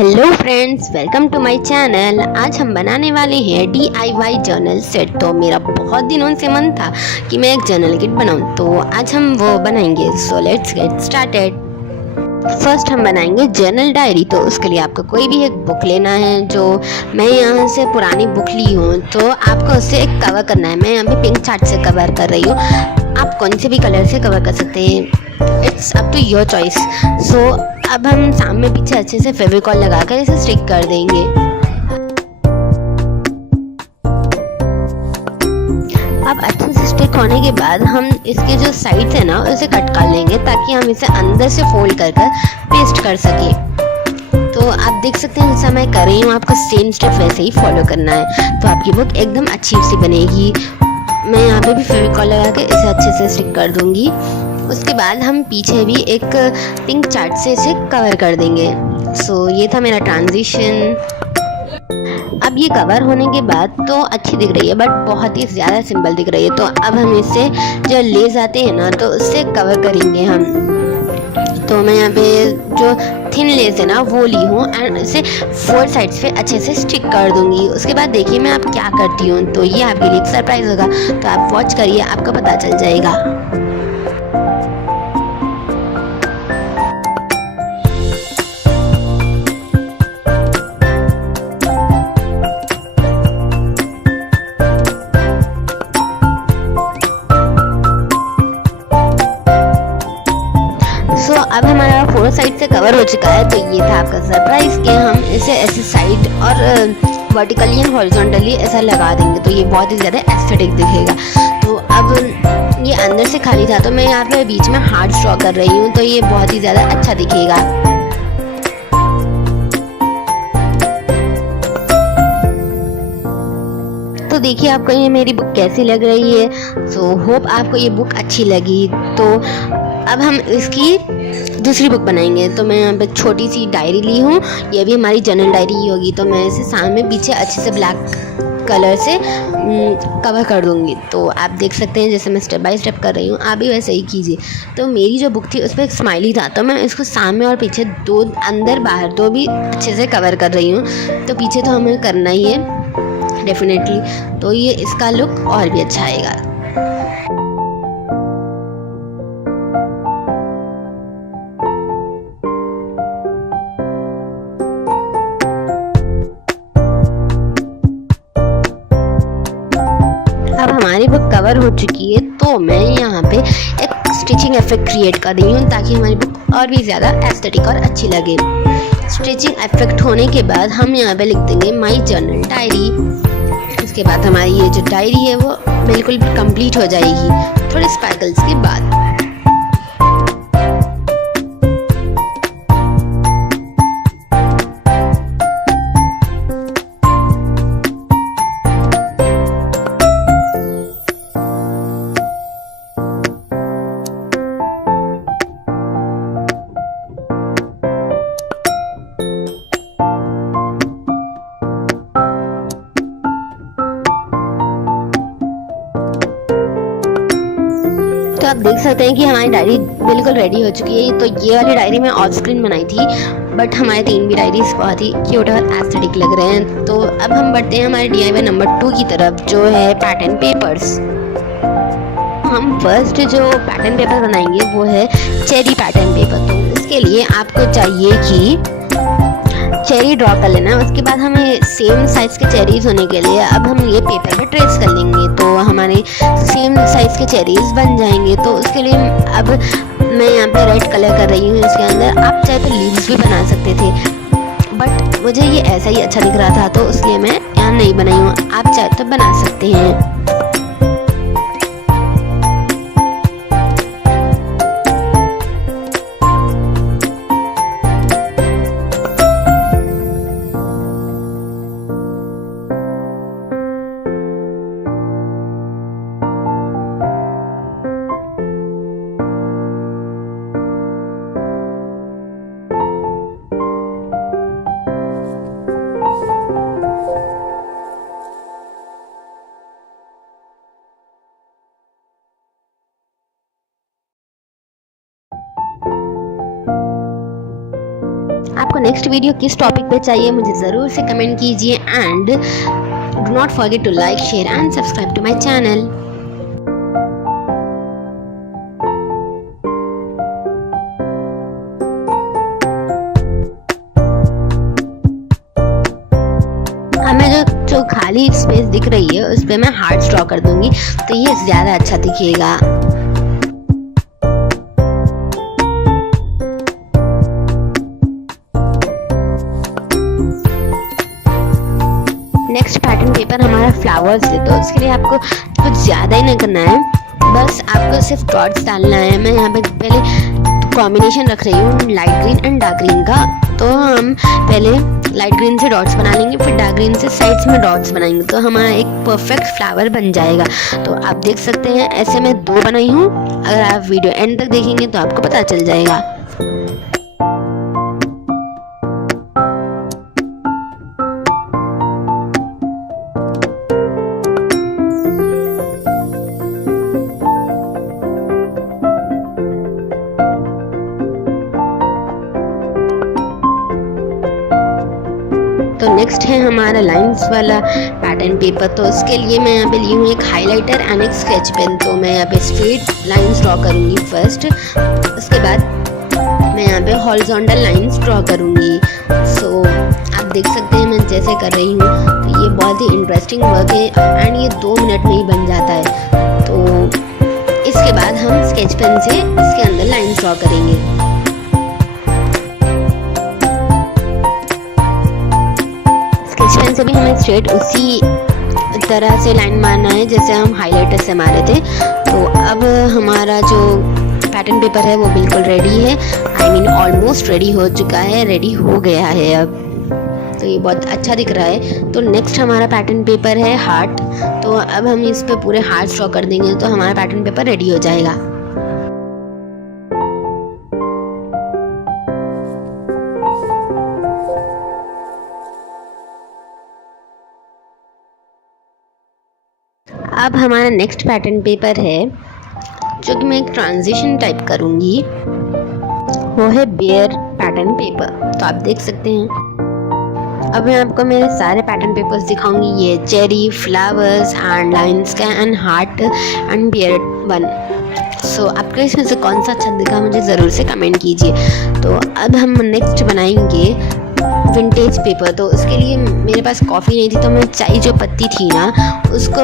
Hello friends, welcome to my channel. आज हम बनाने वाले हैं DIY जर्नल सेट। तो मेरा बहुत दिनों से मन था कि मैं एक जर्नल किट बनाऊं, तो आज हम वो बनाएंगे। So let's get started. First हम बनाएंगे जर्नल डायरी। तो उसके लिए आपको कोई भी एक बुक लेना है। जो मैं यहाँ से पुरानी बुक ली हूँ, तो आपको उससे एक कवर करना है। मैं यहाँ पे पिंक चार्ट से कवर कर रही हूँ। आप कौन से भी कलर से कवर कर सकते हैं, it's up to your choice. So अब हम सामने पीछे अच्छे से फेविकॉल लगाकर इसे स्टिक कर देंगे। अब अच्छे से स्टिक होने के बाद हम इसके जो साइड्स है ना, उसे कट कर लेंगे ताकि हम इसे अंदर से फोल्ड कर पेस्ट कर सके। तो आप देख सकते हैं जैसा मैं कर रही हूँ, आपको सेम स्टेप वैसे ही फॉलो करना है, तो आपकी बुक एकदम अच्छी सी बनेगी। मैं यहाँ पे भी फेविकॉल लगा के इसे अच्छे से स्टिक कर दूंगी। उसके बाद हम पीछे भी एक पिंक चार्ट से इसे कवर कर देंगे। सो ये था मेरा ट्रांजिशन। अब ये कवर होने के बाद तो अच्छी दिख रही है, बट बहुत ही ज़्यादा सिंपल दिख रही है। तो अब हम इसे जो लेस आते हैं ना, तो उससे कवर करेंगे हम। तो मैं यहाँ पे जो थिन लेस है ना वो ली हूँ एंड इसे 4 साइड्स पे अच्छे से स्टिक कर दूंगी। उसके बाद देखिए मैं अब क्या करती हूँ। तो ये आपके लिए एक सरप्राइज होगा, तो आप वॉच करिए, आपको पता चल जाएगा। अब हमारा 4 साइड से कवर हो चुका है। तो ये था आपका सरप्राइज कि हम इसे ऐसे साइड और वर्टिकली एंड हॉरिजॉन्टली ऐसा लगा देंगे, तो ये बहुत ही ज़्यादा एस्थेटिक दिखेगा। तो अब ये अंदर से खाली था, तो मैं यहाँ पे बीच में हार्ट ड्रॉ कर रही हूँ, तो ये बहुत ही ज़्यादा अच्छा दिखेगा। तो देखिए आपको ये मेरी बुक कैसी लग रही है। सो होप आपको ये बुक अच्छी लगी। तो अब हम इसकी दूसरी बुक बनाएंगे। तो मैं यहाँ पे छोटी सी डायरी ली हूँ, ये भी हमारी जर्नल डायरी ही होगी। तो मैं इसे सामने पीछे अच्छे से ब्लैक कलर से कवर कर दूँगी। तो आप देख सकते हैं जैसे मैं स्टेप बाय स्टेप कर रही हूँ, आप भी वैसे ही कीजिए। तो मेरी जो बुक थी उस पर एक स्माइली था, तो मैं इसको सामने और पीछे दो, अंदर बाहर दो भी अच्छे से कवर कर रही हूँ। तो पीछे तो हमें करना ही है डेफिनेटली, तो ये इसका लुक और भी अच्छा आएगा। अब हमारी बुक कवर हो चुकी है, तो मैं यहाँ पे एक स्टिचिंग इफेक्ट क्रिएट कर रही हूँ ताकि हमारी बुक और भी ज़्यादा एस्थेटिक और अच्छी लगे। स्टिचिंग इफेक्ट होने के बाद हम यहाँ पे लिख देंगे माई जर्नल डायरी। उसके बाद हमारी ये जो डायरी है वो बिल्कुल कंप्लीट हो जाएगी थोड़े स्पार्कल्स के बाद। तो आप देख सकते हैं कि हमारी डायरी बिल्कुल रेडी हो चुकी है। तो ये वाली डायरी मैं ऑफ स्क्रीन बनाई थी, बट हमारे 3 भी डायरीज बहुत ही क्यूट और एस्थेटिक लग रहे हैं। तो अब हम बढ़ते हैं हमारे DIY नंबर 2 की तरफ, जो है पैटर्न पेपर्स। हम फर्स्ट जो पैटर्न पेपर बनाएंगे वो है चेरी पैटर्न पेपर। तो इसके लिए आपको चाहिए कि चेरी ड्रॉ कर लेना। उसके बाद हमें सेम साइज़ के चेरीज होने के लिए अब हम ये पेपर पे ट्रेस कर लेंगे, तो हमारे सेम साइज़ के चेरीज बन जाएंगे। तो उसके लिए अब मैं यहाँ पे रेड कलर कर रही हूँ इसके अंदर। आप चाहे तो लीव्स भी बना सकते थे, बट मुझे ये ऐसा ही अच्छा दिख रहा था, तो इसलिए मैं यहाँ नहीं बनाई हूँ। आप चाहे तो बना सकते हैं। नेक्स्ट वीडियो किस टॉपिक पे चाहिए मुझे ज़रूर से कमेंट कीजिए and do not forget to like, share and subscribe to my channel. हमें जो खाली स्पेस दिख रही है उस पे मैं हार्ट ड्रॉ कर दूंगी तो ये ज़्यादा अच्छा दिखेगा। नेक्स्ट पैटर्न पेपर हमारा फ्लावर्स है, तो उसके लिए आपको कुछ ज़्यादा ही नहीं करना है, बस आपको सिर्फ डॉट्स डालना है। मैं यहाँ पे पहले कॉम्बिनेशन रख रही हूँ light green and dark green का, तो हम पहले लाइट ग्रीन से डॉट्स बना लेंगे, फिर डार्क ग्रीन से साइड्स में डॉट्स बनाएंगे, तो हमारा एक परफेक्ट फ्लावर बन जाएगा। तो आप देख सकते हैं ऐसे मैं 2 बनाई हूँ, अगर आप वीडियो एंड तक देखेंगे तो आपको पता चल जाएगा। तो नेक्स्ट है हमारा लाइंस वाला पैटर्न पेपर, तो उसके लिए मैं यहाँ पे ली हूँ एक हाइलाइटर एंड एक स्केच पेन। तो मैं यहाँ पे स्ट्रेट लाइंस ड्रॉ करूँगी फर्स्ट, उसके बाद मैं यहाँ पे हॉरिजॉन्टल लाइंस ड्रॉ करूँगी। सो आप देख सकते हैं मैं जैसे कर रही हूँ, तो ये बहुत ही इंटरेस्टिंग वर्क है एंड ये 2 मिनट में ही बन जाता है। तो इसके बाद हम स्केच पेन से इसके अंदर लाइंस ड्रॉ करेंगे। स्केच पेन से भी हमें स्ट्रेट उसी तरह से लाइन मारना है जैसे हम हाइलाइटर से मारे थे। तो अब हमारा जो पैटर्न पेपर है वो बिल्कुल रेडी है, आई मीन ऑलमोस्ट रेडी हो चुका है, रेडी हो गया है अब। तो ये बहुत अच्छा दिख रहा है। तो नेक्स्ट हमारा पैटर्न पेपर है हार्ट, तो अब हम इस पे पूरे हार्ट ड्रॉ कर देंगे तो हमारा पैटर्न पेपर रेडी हो जाएगा। अब हमारा नेक्स्ट पैटर्न पेपर है जो कि मैं एक ट्रांजिशन टाइप करूँगी, वो है बेयर पैटर्न पेपर। तो आप देख सकते हैं अब मैं आपको मेरे सारे पैटर्न पेपर्स दिखाऊंगी, ये चेरी, फ्लावर्स एंड लाइन्स का and heart and bear one. So आपको इसमें से कौन सा अच्छा दिखा मुझे ज़रूर से कमेंट कीजिए। तो अब हम नेक्स्ट बनाएंगे विंटेज पेपर। तो उसके लिए मेरे पास कॉफ़ी नहीं थी, तो मैं चाय जो पत्ती थी ना उसको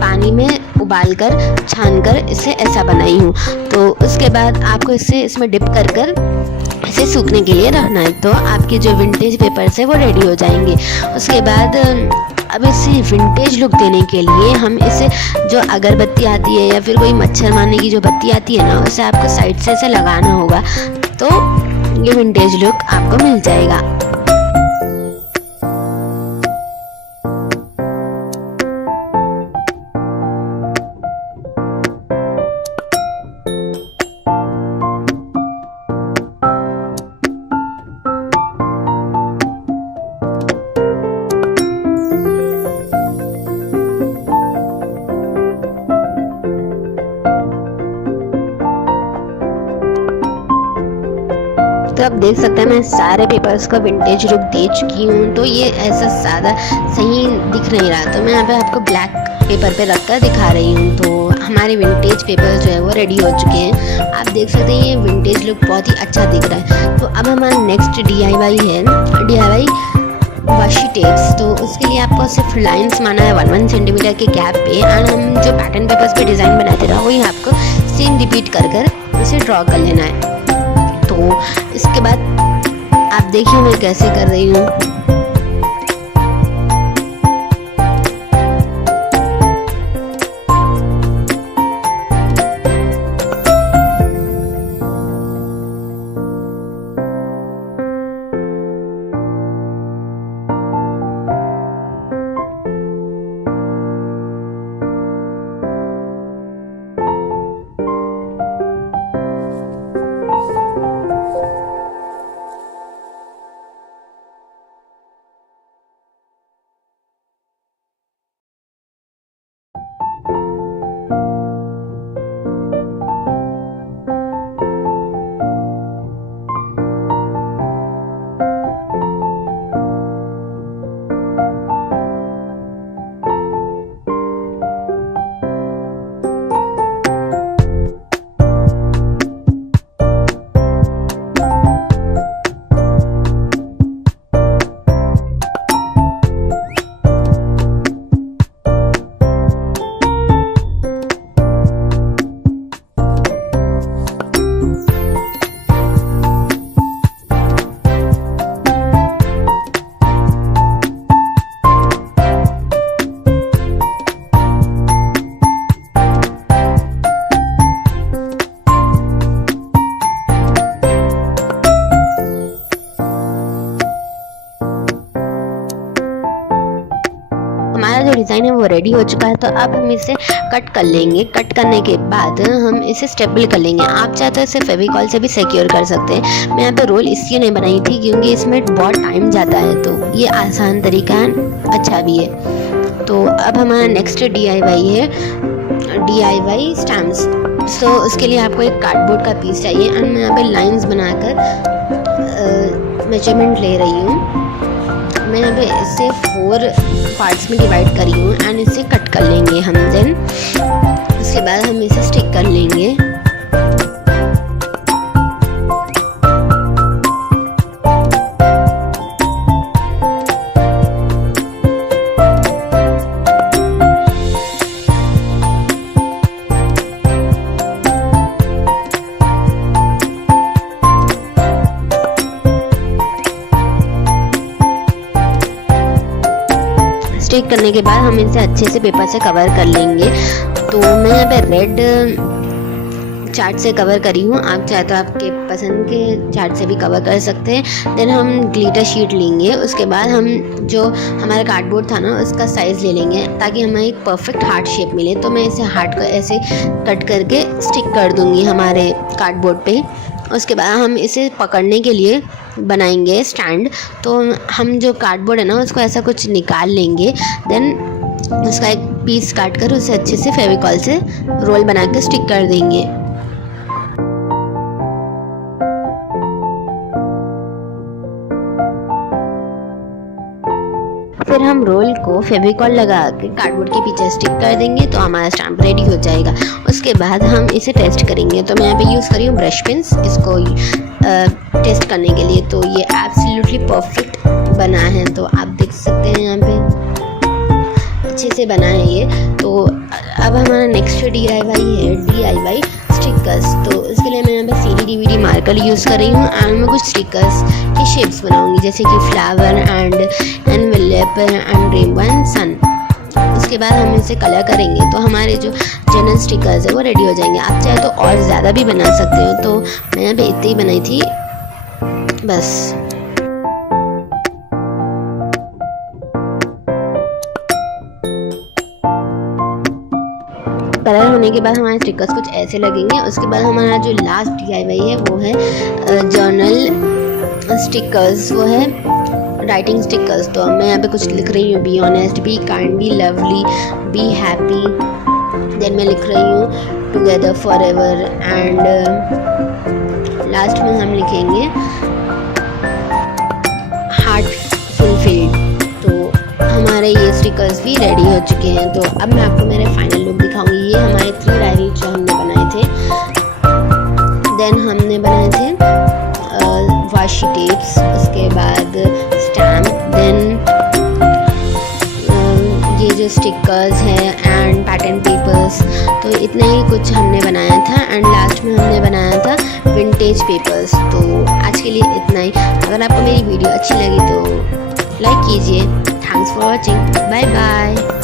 पानी में उबाल कर छान कर इसे ऐसा बनाई हूँ। तो उसके बाद आपको इसे इसमें डिप कर कर इसे सूखने के लिए रखना है, तो आपके जो विंटेज पेपर्स है वो रेडी हो जाएंगे। उसके बाद अब इसे विंटेज लुक देने के लिए हम इसे जो अगरबत्ती आती है या फिर कोई मच्छर मारने की जो बत्ती आती है ना, उसे आपको साइड से ऐसे लगाना होगा, तो ये विंटेज लुक आपको मिल जाएगा। तो आप देख सकते हैं मैं सारे पेपर्स का विंटेज लुक दे चुकी हूँ, तो ये ऐसा ज़्यादा सही दिख नहीं रहा, तो मैं यहाँ पे आपको ब्लैक पेपर पे रख कर दिखा रही हूँ। तो हमारे विंटेज पेपर्स जो है वो रेडी हो चुके हैं। आप देख सकते हैं ये विंटेज लुक बहुत ही अच्छा दिख रहा है। तो अब हमारा नेक्स्ट DIY है, DIY वाशी टेप्स। तो उसके लिए आपको सिर्फ लाइंस मारना है 1-1 सेंटीमीटर के गैप पे, एंड हम जो पैटर्न पेपर्स पे डिज़ाइन बनाते रहा वही आपको सेम रिपीट कर कर इसे ड्रॉ कर लेना है। तो इसके बाद आप देखिए मैं कैसे कर रही हूँ। डिज़ाइन है वो रेडी हो चुका है। तो अब हम इसे कट कर लेंगे। कट करने के बाद हम इसे स्टेबल कर लेंगे। आप चाहे तो इसे फेविकॉल से भी सिक्योर कर सकते हैं। मैं यहाँ पे रोल इसलिए नहीं बनाई थी क्योंकि इसमें बहुत टाइम जाता है, तो ये आसान तरीका है, अच्छा भी है। तो अब हमारा नेक्स्ट DIY है DIY स्टैम्प्स। तो उसके लिए आपको एक कार्डबोर्ड का पीस चाहिए एंड मैं यहाँ पे लाइंस बनाकर मेजरमेंट ले रही हूँ। मैं यहाँ पे इसे 4 पार्ट्स में डिवाइड करी हूँ एंड इसे कट कर लेंगे हम। देन उसके बाद हम इसे स्टिक कर लेंगे। स्टिक करने के बाद हम इसे अच्छे से पेपर से कवर कर लेंगे। तो मैं यहाँ पे रेड चार्ट से कवर करी हूँ, आप चाहे तो आपके पसंद के चार्ट से भी कवर कर सकते हैं। देन हम ग्लिटर शीट लेंगे। उसके बाद हम जो हमारा कार्डबोर्ड था ना उसका साइज़ ले लेंगे ताकि हमें एक परफेक्ट हार्ट शेप मिले। तो मैं इसे हार्ट को ऐसे कट करके स्टिक कर दूँगी हमारे कार्डबोर्ड पे। उसके बाद हम इसे पकड़ने के लिए बनाएंगे स्टैंड। तो हम जो कार्डबोर्ड है ना उसको ऐसा कुछ निकाल लेंगे। देन उसका एक पीस काट कर उसे अच्छे से फेविकॉल से रोल बना के स्टिक कर देंगे। फिर हम रोल को फेविकॉल लगा के कार्डबोर्ड के पीछे स्टिक कर देंगे तो हमारा स्टैम्प रेडी हो जाएगा। उसके बाद हम इसे टेस्ट करेंगे। तो मैं यहाँ पे यूज़ करी हूँ ब्रश पेन्स इसको टेस्ट करने के लिए। तो ये एब्सोल्युटली परफेक्ट बना है, तो आप देख सकते हैं यहाँ पे अच्छे से बना है ये। तो अब हमारा नेक्स्ट DIY है DIY स्टिकर्स। तो इसके लिए मैं यहाँ पे CD DVD मार्कर यूज़ कर रही हूँ एंड मैं कुछ स्टिकर्स की शेप्स बनाऊंगी जैसे कि flower and envelope and rainbow and sun. उसके बाद हम इसे कलर करेंगे तो हमारे जो जनरल स्टिकर्स है वो रेडी हो जाएंगे। आप चाहे तो और ज़्यादा भी बना सकते हो। तो मैं यहाँ पे इतनी ही बनाई थी बस। कलर होने के बाद हमारे स्टिकर्स कुछ ऐसे लगेंगे। उसके बाद हमारा जो लास्ट DIY है वो है जर्नल स्टिकर्स, वो है राइटिंग स्टिकर्स। तो मैं यहाँ पे कुछ लिख रही हूँ, be honest, be kind, be lovely, be happy. Then मैं लिख रही हूँ together for ever and last में हम लिखेंगे हार्ट फुलफिल्ड। तो हमारे ये स्टिकर्स भी रेडी हो चुके हैं। तो अब मैं आपको मेरे फाइनल लुक दिखाऊंगी। ये हमारे 3 डायरी जो हमने बनाए थे। देन हमने बनाए थे वाशी टेप्स, उसके बाद स्टैम्प, देन ये जो स्टिकर्स हैं एंड पैटर्न पेपर्स। तो इतना ही कुछ हमने बनाया था एंड लास्ट में हमने बनाया था विंटेज पेपर्स। तो आज के लिए इतना ही। अगर आपको मेरी वीडियो अच्छी लगी तो लाइक कीजिए। Thanks for watching. Bye bye.